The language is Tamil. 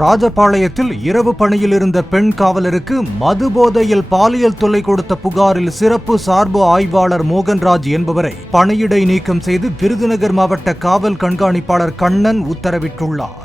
ராஜபாளையத்தில் இரவு பணியில் இருந்த பெண் காவலருக்கு மது போதையில் பாலியல் தொல்லை கொடுத்த புகாரில் சிறப்பு சார்பு ஆய்வாளர் மோகன்ராஜ் என்பவரை பணியிடை நீக்கம் செய்து விருதுநகர் மாவட்ட காவல் கண்காணிப்பாளர் கண்ணன் உத்தரவிட்டுள்ளார்.